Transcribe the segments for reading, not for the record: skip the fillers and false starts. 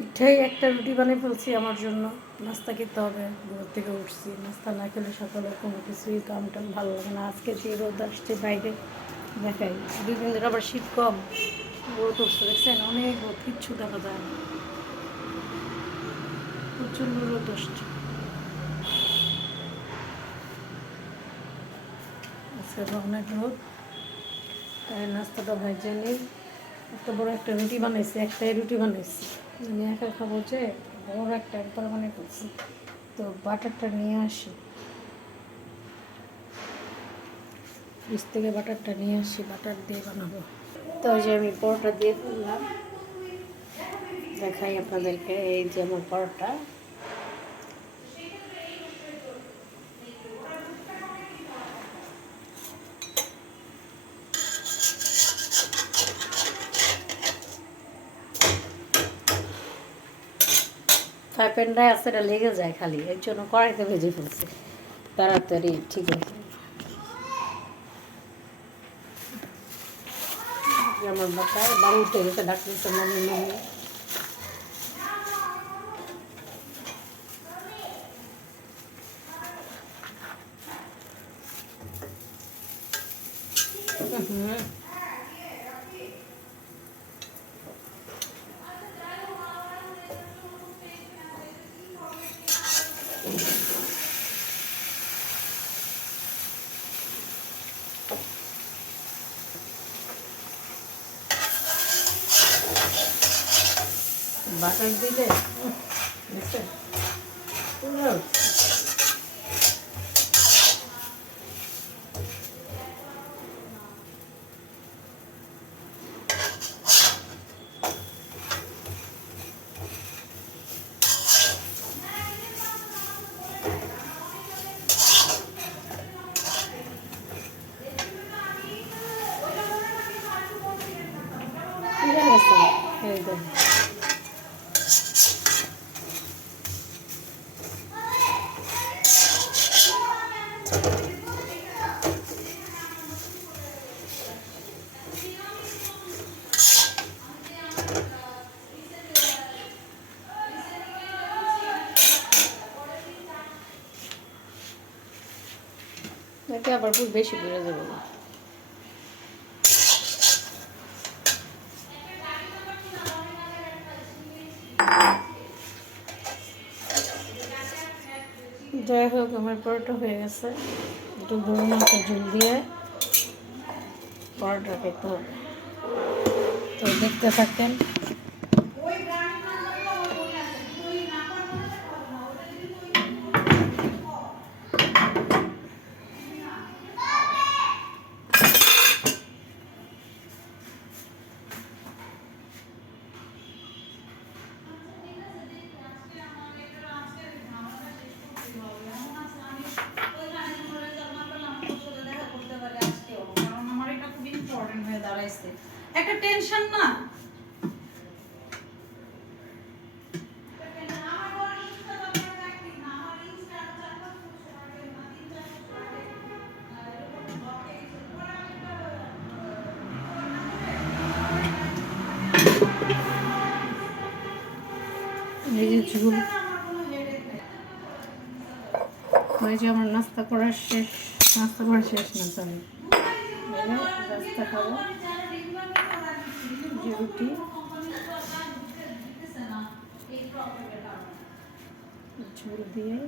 উঠেই একটা রুটি বানিয়ে ফেলছি আমার জন্য। নাস্তা খেতে হবে, ঘর থেকে উঠছি, নাস্তা না খেলে সকালে কোনো কিছুই কাম টাম ভালো লাগে না। আজকে যে রোদ আসছে বাইরে দেখাই, 2 দিন ধরে আবার শীত কম, রোদ উঠছে দেখছেন, অনেক রোদ, কিচ্ছু দেখা যায় না, প্রচণ্ড রোদ আসছে আজকে, অনেক রোদ। তাই নাস্তাটা ভাইজে নিই। এত বড় একটা রুটি বানাইছি, একটাই রুটি বানাইছি, আমি একা খাবো যে, বড় একটা একবার বানিয়ে ফেলছি। তো বাটারটা নিয়ে আসি, ফ্রিজ থেকে বাটারটা নিয়ে আসি, বাটার দিয়ে বানাবো। তো ওই যে আমি পরোটা দিয়ে ফেললাম, দেখাই আপনাদেরকে। এই যে আমার পরোটা, ফ্রাই প্যানটায় আছে, এটা লেগে যায় খালি, এর জন্য কড়াইতে ভেজে ফেলছি তাড়াতাড়ি, ঠিক আছে। আমার বাসায় বাবু উঠে গেছে, ডাকতেছে মনে মনে। বাটার দিলে দেখছেন পুরো পুড়ে গেছে একদম। এতে আবার পুরো বেশি পুড়ে যাবে না। যাই হোক, আমার পরোটা হয়ে গেছে, একটু গরু মাংসের ঝোল দিয়ে পরোটা খেতে হবে। তো দেখতে থাকেন। একটা টেনশন না। এই যে ঝুল, ওই যে আমার নাস্তা করা শেষ, নাস্তা করা শেষ না, সরি, নাস্তা খাবো যে রুটি, ঝোল দিয়ে।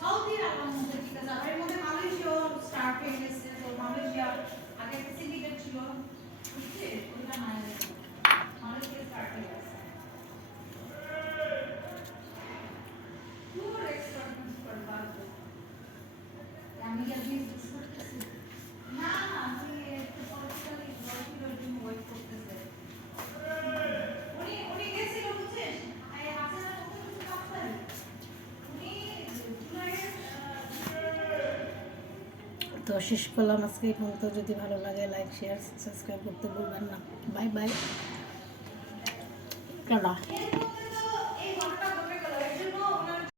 সৌদির মধ্যে ঠিক আছে, আবার এর মধ্যে মালয়েশিয়া স্টার্ট হয়ে গেছে, তো মালয়েশিয়া আগে একটা সিন্ডিকেট ছিল, বুঝছে ওটা মালয়েশিয়া স্টার্ট হয়ে গেছে। পুরো রেস্টুরেন্ট করবার আমি যদি না আমি একটু পরিষ্কারই গল্পের জন্য ওয়েট করতেছে। উনি গেছিল বুঝছিস, এই হাসিনা কত কিছু কাজ করে, উনি জুলাইয়ের তো শেষ করলাম আজকে এই পর্যন্ত। যদি ভালো লাগে লাইক শেয়ার সাবস্ক্রাইব করতে ভুলবেন না। Bye bye. টাটা।